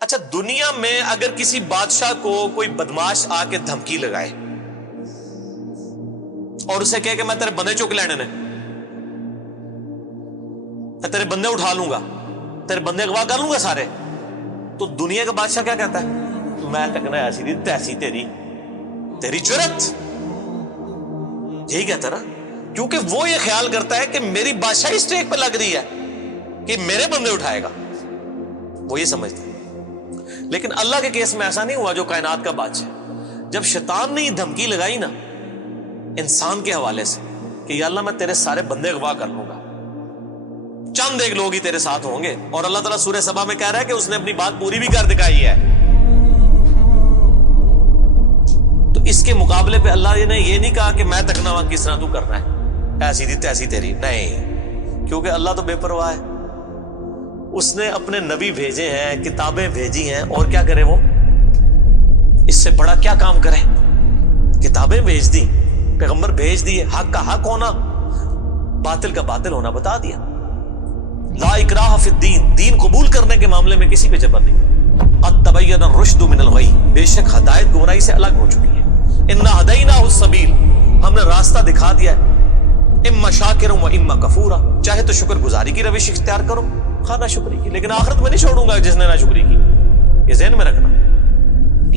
اچھا، دنیا میں اگر کسی بادشاہ کو کوئی بدماش آ کے دھمکی لگائے اور اسے کہے کہ میں تیرے بندے چک لینے نے، میں تیرے بندے اٹھا لوں گا، تیرے بندے اغوا کر لوں گا سارے، تو دنیا کا بادشاہ کیا کہتا ہے؟ میں تکنا ایسی دی تیسی تیری جرت، یہی کہتا نا، کیونکہ وہ یہ خیال کرتا ہے کہ میری بادشاہی اسٹیک پہ لگ رہی ہے کہ میرے بندے اٹھائے گا، وہ یہ سمجھتا ہے۔ لیکن اللہ کے کیس میں ایسا نہیں ہوا جو کائنات کا بادشاہ، جب شیطان نے یہ دھمکی لگائی نا انسان کے حوالے سے کہ یا اللہ میں تیرے سارے بندے اغوا کر لوں گا، چند ایک لوگ ہی تیرے ساتھ ہوں گے، اور اللہ تعالیٰ سورہ سبا میں کہہ رہا ہے کہ اس نے اپنی بات پوری بھی کر دکھائی ہے، تو اس کے مقابلے پہ اللہ نے یہ نہیں کہا کہ میں تکنا وہاں کس طرح تو کرنا ہے ایسی دی تیسی تیری، نہیں، کیونکہ اللہ تو بے پرواہ ہے، اس نے اپنے نبی بھیجے ہیں، کتابیں بھیجی ہیں، اور کیا کرے وہ؟ اس سے بڑا کیا کام کرے؟ کتابیں بھیج دی، پیغمبر بھیج دیے، حق کا حق ہونا، باطل کا باطل ہونا بتا دیا۔ لا اکراہ فی الدین، دین قبول کرنے کے معاملے میں کسی پہ جبر نہیں۔ قد تبین الرشد من الغی، بے شک ہدایت گمراہی سے الگ ہو چکی ہے۔ انا ہدیناہ السبیل، ہم نے راستہ دکھا دیا ہے، اما شاکرا و اما کفورا، چاہے تو شکر گزاری کی روش اختیار کرو، خواہ نہ شکری کی، لیکن آخرت میں نہیں چھوڑوں گا جس نے نہ شکری کی، یہ ذہن میں رکھنا۔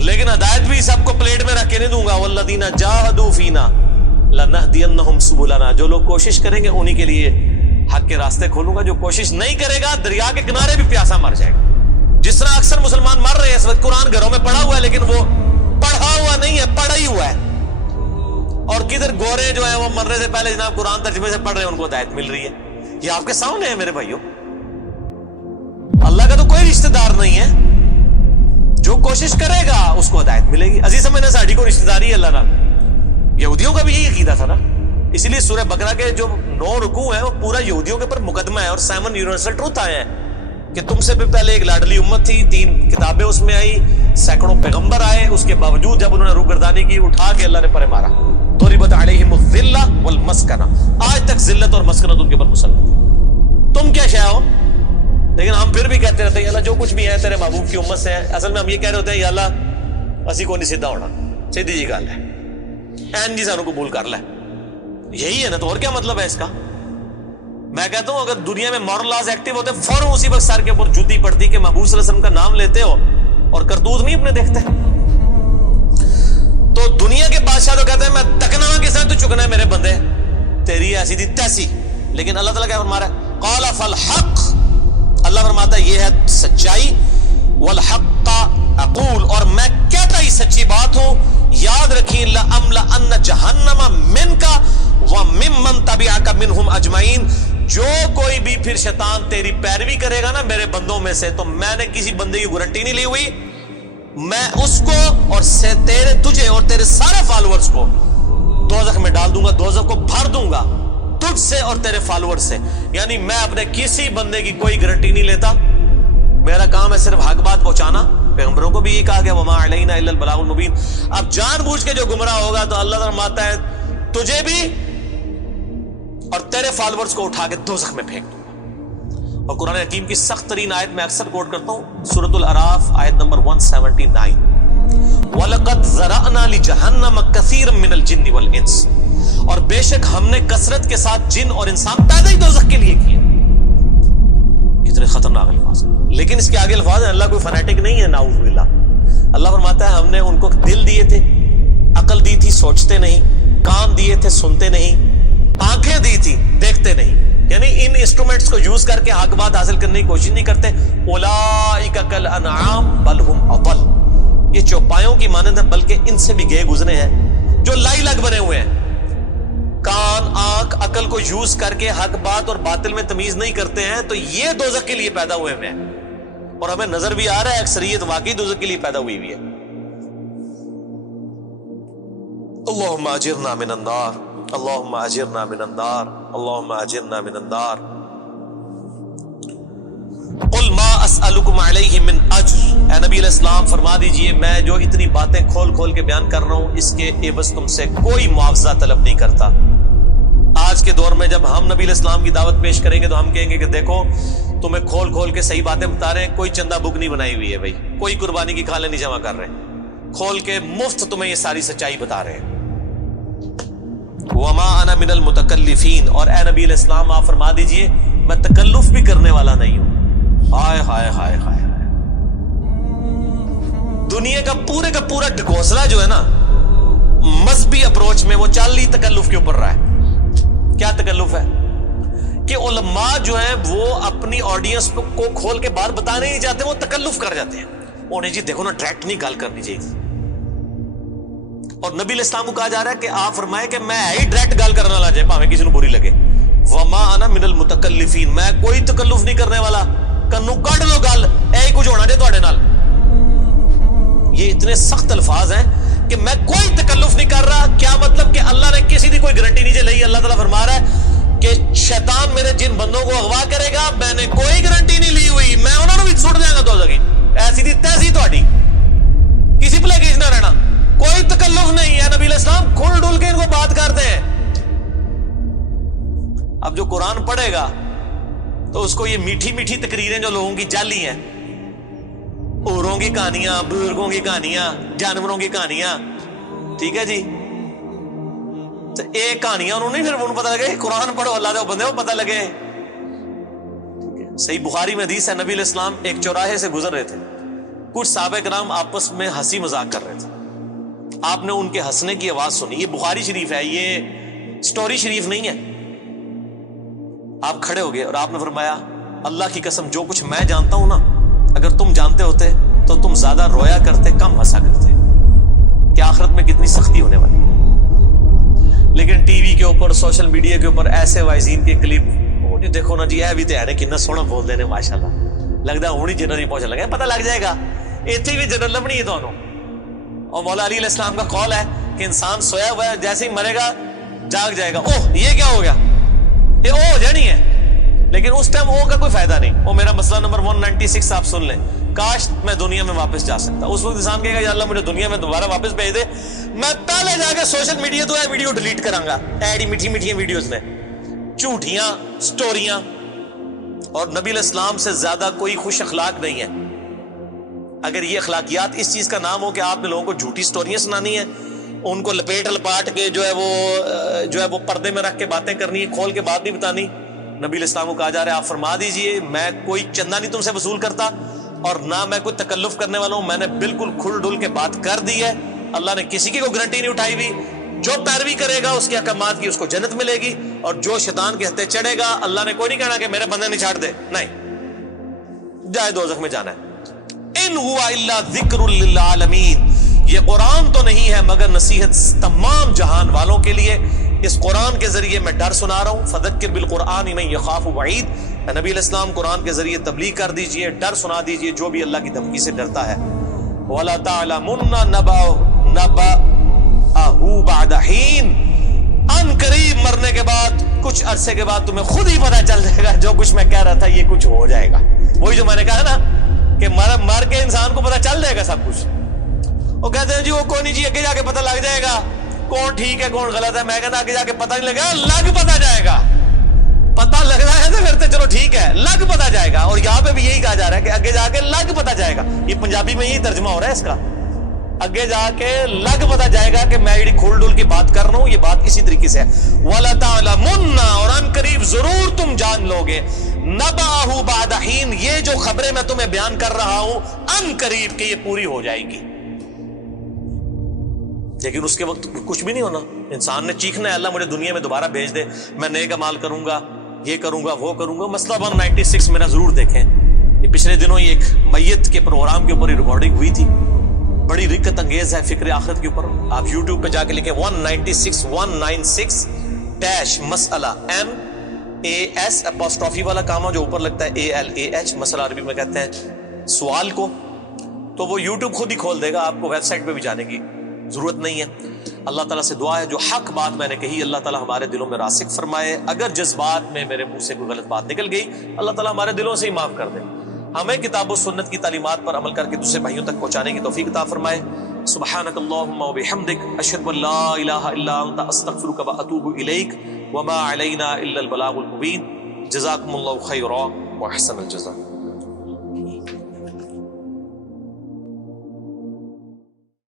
لیکن ہدایت بھی سب کو پلیٹ میں رکھ کے نہیں دوں گا، والذین جاہدوا فینا لنہدینہم سبلنا، جو لوگ کوشش کریں گے انہی کے لیے حق کے راستے کھولوں گا، جو کوشش نہیں کرے گا دریا کے کنارے بھی پیاسا مر جائے گا۔ جس طرح اکثر مسلمان مر رہے ہیں اس وقت، قرآن گھروں میں پڑھا ہوا ہے لیکن وہ پڑھا ہوا نہیں ہے، پڑھا ہی ہوا ہے، اور کدھر گورے جو ہیں وہ مرنے سے پہلے جناب قرآن ترجمے سے پڑھ رہے ہیں، ان کو ہدایت مل رہی ہے۔ یہ آپ کے سامنے ہے میرے بھائیوں، اللہ کا تو کوئی رشتہ دار نہیں ہے، جو کوشش کرے گا اس کو ہدایت ملے گی۔ عزیز سمجھنا، ساڑھی کو رشتہ داری ہے اللہ نال، یہودیوں کا بھی یہی عقیدہ تھا نا، اس لیے سورہ بقرہ کے جو 9 رکوع ہیں وہ پورا یہودیوں کے اوپر مقدمہ ہے، اور 7 یونیورسل ٹروتھ آئے ہیں کہ تم سے بھی پہلے ایک لاڈلی امت تھی، 3 کتابیں اس میں آئی، سینکڑوں پیغمبر آئے، اس کے باوجود جب انہوں نے روگردانی کی اٹھا کے اللہ نے پرے مارا۔ ضربت علیہم الذلہ والمسکنہ، آج تک ذلت اور مسکنت ان کے اوپر مسلط، تم کیا شے ہو؟ لیکن ہم پھر بھی کہتے رہتے ہیں یا اللہ جو کچھ بھی ہے تیرے محبوب کی امت سے ہے۔ اصل میں ہم یہ کہہ رہے ہوتے ہیں یا اللہ اسی کو نہیں سیدھا ہونا، سیدھی جی گل ہے، این جی سانو قبول کر لے، یہی ہے نا، تو اور کیا مطلب ہے اس کا؟ میں کہتا ہوں اگر دنیا میں مورل لاز ایکٹیو ہوتے فوراً اسی وقت سر کے اوپر جوتی پڑتی کہ محبوب صلی اللہ علیہ وسلم کا نام لیتے ہو اور کرتوت نہیں اپنے دیکھتے۔ تو دنیا کے بادشاہ تو کہتے ہیں میں تکنا کس طرح تو چکنا ہے میرے بندے، تیری ایسی دی تیسی، لیکن اللہ تعالیٰ کیا فرما رہا ہے؟ قال فالحق، اللہ فرماتا ہے یہ ہے سچائی، والحق اقول، اور میں کہتا ہی سچی بات ہوں، یاد رکھیں لأملأن جہنم منک وممن تبعک منہم اجمعین، جو کوئی بھی پھر شیطان تیری پیروی کرے گا نا میرے بندوں میں سے، تو میں نے کسی بندے کی گارنٹی نہیں لی ہوئی، میں اس کو اور تجھے اور تیرے سارے فالوورز کو دوزخ میں ڈال دوں گا، دوزخ کو بھر دوں گا تجھ سے اور تیرے فالوور سے۔ یعنی میں اپنے کسی بندے کی کوئی گارنٹی نہیں لیتا، میرا کام ہے صرف حق بات پہنچانا، پیغمبروں کو بھی یہ کہا گیا وما علینا الا البلاغ المبین۔ اب جان بوجھ کے جو گمراہ ہوگا تو اللہ فرماتا ہے تجھے بھی اور تیرے فالوورز کو اٹھا کے دوزخ میں پھینک دوں گا۔ اور قرآن حکیم کی سخت ترین آیت میں اکثر کوٹ کرتا ہوں، سورۃ الاعراف آیت نمبر 179، وَلَقَدْ ذَرَأْنَا لِجَهَنَّمَ كَثِيرًا مِنَ الْجِنِّ وَالْإِنسِ، اور بے شک ہم نے کثرت کے ساتھ جن اور انسان پیدا ہی دوزخ کے لیے کیے۔ کتنے خطرناک الفاظ ہیں، لیکن اس کے آگے الفاظ ہیں، اللہ کوئی فنیٹک نہیں ہے، نعوذ باللہ۔ اللہ فرماتا ہے ہم نے ان کو دل دیے تھے، عقل دی تھی سوچتے نہیں، کان دیے تھے سنتے نہیں، آنکھیں دی تھی دیکھتے نہیں، یعنی ان انسٹرومنٹس کو یوز کر کے حق بات حاصل کرنے کی کوشش نہیں کرتے۔ اولئک کالانعام بل ہم اضل، یہ چوپایوں کی مانند ہیں بلکہ ان سے بھی گئے گزرے ہیں، جو لائی لگ بنے ہوئے ہیں، کان آنکھ عقل کو یوز کر کے حق بات اور باطل میں تمیز نہیں کرتے ہیں، تو یہ دوزخ کے لیے پیدا ہوئے ہیں، اور ہمیں نظر بھی آ رہا ہے اکثریت واقعی دوزخ کے لیے پیدا ہوئی ہوئی ہے۔ اللہم اجرنا من النار، اللہم اجرنا من النار، اللہم اجرنا من النار۔ قل ما اسألکم علیہ من اجر، اے نبی علیہ السلام فرما دیجئے میں جو اتنی باتیں کھول کھول کے بیان کر رہا ہوں اس کے عوض تم سے کوئی معاوضہ طلب نہیں کرتا۔ آج کے دور میں جب ہم نبی علیہ السلام کی دعوت پیش کریں گے تو ہم کہیں گے کہ دیکھو تمہیں کھول کھول کے صحیح باتیں بتا رہے ہیں, کوئی چندہ بک نہیں بنائی ہوئی ہے بھائی, کوئی قربانی کی کھالیں نہیں جمع کر رہے ہیں, کھول کے مفت تمہیں یہ ساری سچائی بتا رہے ہیں. وما انا من المتکلفین, اور اے نبی علیہ السلام آپ فرما دیجئے میں تکلف بھی کرنے والا نہیں ہوں. ہائے ہائے ہائے ہائے, دنیا کا پورا ڈھکوسلا جو ہے نا مذہبی اپروچ میں وہ چل ہی تکلف کے اوپر رہا ہے. کیا تکلف ہے کہ علماء جو ہیں وہ اپنی آڈینس کو کھول کے بات بتانے نہیں چاہتے, وہ تکلف کر جاتے ہیں. انہیں جی دیکھو نا ڈائریکٹ نہیں گل کرنی چاہیے, اور نبی علیہ السلام کو کہا جا رہا ہے کہ آپ فرمائے کہ میں ہی ڈائریکٹ گل کرنے والا جائے پاویں کسی کو بری لگے. وما انا من المتکلفین, میں کوئی تکلف نہیں کرنے والا, کنو کڈ لو گل اے کچھ ہونا جے تواڈے نال. یہ اتنے سخت الفاظ ہیں کہ میں کوئی تکلف نہیں کر رہا. کیا مطلب کہ اللہ نے کسی دی کوئی گارنٹی نہیں لئی. اللہ تعالیٰ فرما رہا ہے کہ شیطان میرے جن بندوں کو اغوا کرے گا میں نے کوئی گارنٹی نہیں لی ہوئی, میں انہوں نے بھی چھوڑ دیا گا. تو ایسی دی تیسی تہاڈی, کسی پلے کیس نہ رہنا, کوئی تکلف نہیں ہے. نبی علیہ السلام کھل ڈل کے ان کو بات کرتے ہیں. اب جو قرآن پڑھے گا تو اس کو یہ میٹھی میٹھی تقریریں جو لوگوں کی جعلی ہیں, اوروں کی کہانیاں, بزرگوں کی کہانیاں, جانوروں کی کہانیاں, ٹھیک ہے جی, تو ایک کہانیاں انہوں نے پھر انہوں پتہ لگے. قرآن پڑھو اللہ دے بندے کو پتہ لگے. صحیح بخاری میں حدیث ہے, نبی علیہ السلام ایک چوراہے سے گزر رہے تھے, کچھ صحابہ کرام آپس میں ہنسی مذاق کر رہے تھے. آپ نے ان کے ہنسنے کی آواز سنی. یہ بخاری شریف ہے, یہ سٹوری شریف نہیں ہے. آپ کھڑے ہو گئے اور آپ نے فرمایا اللہ کی قسم جو کچھ میں جانتا ہوں نا, اگر تم جانتے ہوتے تو تم زیادہ رویا کرتے, کم ہنسا کرتے. کہ آخرت میں کتنی سختی ہونے والی ہے. لیکن ٹی وی کے اوپر, سوشل میڈیا کے اوپر ایسے وائزین کے کلپ, وہ دیکھو نا جی, اے بھی تے کتنا سونا بول دے نے ماشاءاللہ, لگتا ہونی جنرل پہنچ لگا, پتہ لگ جائے گا ایتھے بھی جنرل لبنی ہے دونوں. اور مولا علی علیہ السلام کا قول ہے کہ انسان سویا ہوا ہے, جیسے ہی مرے گا جاگ جائے گا. اوہ یہ کیا ہو گیا, یہ او ہو جانی ہے, لیکن اس ٹائم او کا کوئی فائدہ نہیں. وہ میرا مسئلہ نمبر 196 آپ سن لیں, کاش میں دنیا میں واپس جا سکتا. اس وقت انسان کہے گا یا اللہ مجھے دنیا میں دوبارہ واپس بھیج دے, میں پہلے جا کے سوشل میڈیا تو یہ ویڈیو ڈیلیٹ کراں گا. ایڈی میٹھی میٹھی ویڈیوز میں جھوٹیاں سٹوریاں. اور نبی علیہ السلام سے زیادہ کوئی خوش اخلاق نہیں ہے. اگر یہ اخلاقیات اس چیز کا نام ہو کہ آپ نے لوگوں کو جھوٹی سٹوریاں سنانی ہیں, ان کو لپیٹ لپاٹ کے جو ہے وہ پردے میں رکھ کے باتیں کرنی ہے, کھول کے بات نہیں بتانی. نبی علیہ السلام کو کہا جا رہا ہے آپ فرما دیجئے میں کوئی چندہ نہیں تم سے وصول کرتا, اور نہ میں کوئی تکلف کرنے والا ہوں. میں نے بالکل کھل ڈل کے بات کر دی ہے. اللہ نے کسی کی کوئی گارنٹی نہیں اٹھائی ہوئی. جو پیروی کرے گا اس کے احکامات کی اس کو جنت ملے گی, اور جو شیطان کے ہتھے چڑھے گا اللہ نے کوئی نہیں کہنا کہ میرے بندے نہیں چھاڑ دے, نہیں جائے دوزخ میں جانا ہے. ان ہوا الا ذکر للعالمین, یہ قرآن تو نہیں ہے مگر نصیحت تمام جہان والوں کے لیے. اس قرآن کے ذریعے میں ڈر سنا رہا ہوں. فذکر بالقرآن من یخاف وعید, نبی علیہ السلام قرآن کے ذریعے تبلیغ کر دیجئے, ڈر سنا دیجئے جو بھی اللہ کی دھمکی سے ڈرتا ہے. وَلَا تَعْلَمُنَّ نَبَأَهُ بَعْدَ حِينٍ, ان قریب مرنے کے بعد کچھ عرصے کے بعد تمہیں خود ہی پتہ چل جائے گا جو کچھ میں کہہ رہا تھا یہ کچھ ہو جائے گا. وہی جو میں نے کہا نا کہ مر کے انسان کو پتہ چل جائے گا سب کچھ. وہ کہتے ہیں جی وہ کوئی نہیں جی, آگے جا کے پتہ لگ جائے گا کون ٹھیک ہے کون غلط ہے. میں کہتا آگے جا کے پتہ نہیں لگے گا, لگ پتہ جائے گا. پتہ لگ رہا ہے تو پھر تو چلو ٹھیک ہے, لگ پتہ جائے گا. اور یہاں پہ بھی یہی کہا جا رہا ہے کہ آگے جا کے لگ پتہ جائے گا. یہ پنجابی میں یہی ترجمہ ہو رہا ہے اس کا, آگے جا کے لگ پتہ جائے گا کہ میں یہ کھول ڈول کی بات کر رہا ہوں, یہ بات اسی طریقے سے ہے. وَلَا تَعْلَمُنَّ, اور ان قریب ضرور تم جان لوگے, نَبَأَهُ بَعْدَ حِينٍ, یہ جو خبریں میں تمہیں بیان کر رہا ہوں ان قریب کہ یہ پوری ہو جائے گی. لیکن اس کے وقت کچھ بھی نہیں ہونا. انسان نے چیخنا ہے اللہ مجھے دنیا میں دوبارہ بھیج دے, میں نیک اعمال کروں گا, یہ کروں گا, وہ کروں گا. مسئلہ 196 میرا ضرور دیکھیں, یہ پچھلے دنوں یہ ایک میت کے پروگرام کے اوپر ریکارڈنگ ہوئی تھی, بڑی رکت انگیز ہے فکر آخرت کے اوپر. آپ یوٹیوب پہ جا کے لکھیں 196 مسئلہ, MAS اپوسٹرافی والا کام جو اوپر لگتا ہے ALAH, مسئلہ عربی میں کہتے ہیں سوال کو. تو وہ یوٹیوب خود ہی کھول دے گا, آپ کو ویب سائٹ پہ بھی جانے کی ضرورت نہیں ہے. اللہ تعالیٰ سے دعا ہے جو حق بات میں نے کہی اللہ تعالیٰ ہمارے دلوں میں راسخ فرمائے. اگر جذبات میں میرے منہ سے کوئی غلط بات نکل گئی اللہ تعالیٰ ہمارے دلوں سے ہی معاف کر دے. ہمیں کتاب و سنت کی تعلیمات پر عمل کر کے دوسرے بھائیوں تک پہنچانے کی توفیق عطا فرمائے. سبحانک اللہم و بحمدک, اشہد ان لا الہ الا انت, استغفرک و اتوب الیک. وما علینا الا البلاغ المبین. جزاکم اللہ خیرا واحسن الجزاء.